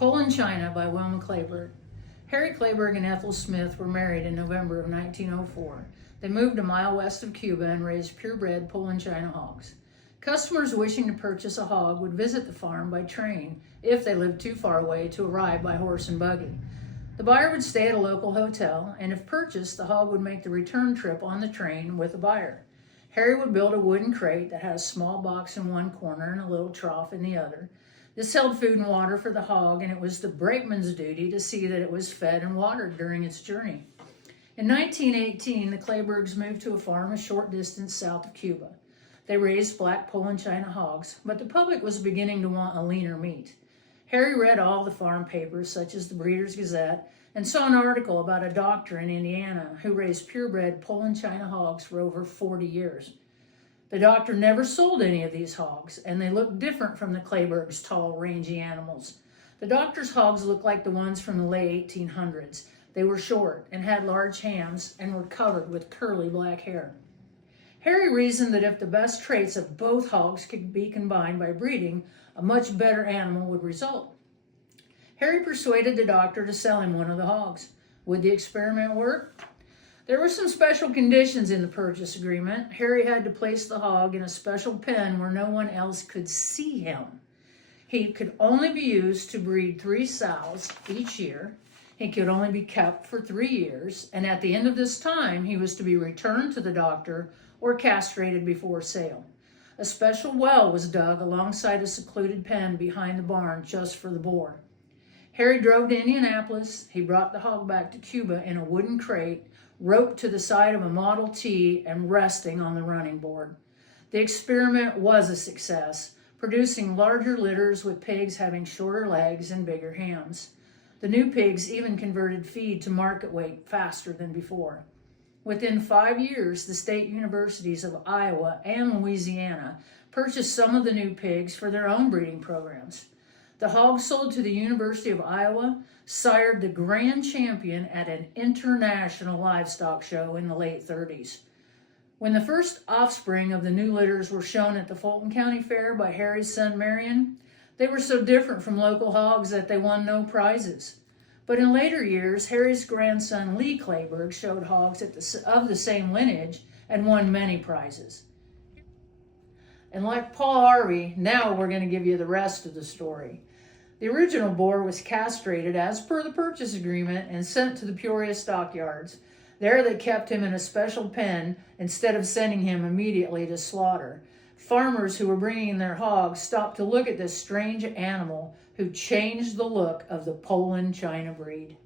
Poland China by Wilma Clayberg. Harry Clayberg and Ethel Smith were married in November of 1904. They moved a mile west of Cuba and raised purebred Poland China hogs. Customers wishing to purchase a hog would visit the farm by train if they lived too far away to arrive by horse and buggy. The buyer would stay at a local hotel, and if purchased, the hog would make the return trip on the train with the buyer. Harry would build a wooden crate that had a small box in one corner and a little trough in the other. This held food and water for the hog, and it was the brakeman's duty to see that it was fed and watered during its journey. In 1918, the Claybergs moved to a farm a short distance south of Cuba. They raised black Poland China hogs, but the public was beginning to want a leaner meat. Harry read all the farm papers, such as the Breeder's Gazette, and saw an article about a doctor in Indiana who raised purebred Poland China hogs for over 40 years. The doctor never sold any of these hogs, and they looked different from the Claybergs' tall, rangy animals. The doctor's hogs looked like the ones from the late 1800s. They were short and had large hams and were covered with curly black hair. Harry reasoned that if the best traits of both hogs could be combined by breeding, a much better animal would result. Harry persuaded the doctor to sell him one of the hogs. Would the experiment work? There were some special conditions in the purchase agreement. Harry had to place the hog in a special pen where no one else could see him. He could only be used to breed 3 sows each year. He could only be kept for 3 years, and at the end of this time, he was to be returned to the doctor or castrated before sale. A special well was dug alongside a secluded pen behind the barn just for the boar. Harry drove to Indianapolis. He brought the hog back to Cuba in a wooden crate, roped to the side of a Model T and resting on the running board. The experiment was a success, producing larger litters with pigs having shorter legs and bigger hams. The new pigs even converted feed to market weight faster than before. Within 5 years, the state universities of Iowa and Louisiana purchased some of the new pigs for their own breeding programs. The hogs sold to the University of Iowa sired the grand champion at an international livestock show in the late 30s. When the first offspring of the new litters were shown at the Fulton County Fair by Harry's son Marion, they were so different from local hogs that they won no prizes. But in later years, Harry's grandson Lee Clayberg showed hogs of the same lineage and won many prizes. And like Paul Harvey, now we're going to give you the rest of the story. The original boar was castrated as per the purchase agreement and sent to the Peoria stockyards. There they kept him in a special pen instead of sending him immediately to slaughter. Farmers who were bringing in their hogs stopped to look at this strange animal who changed the look of the Poland China breed.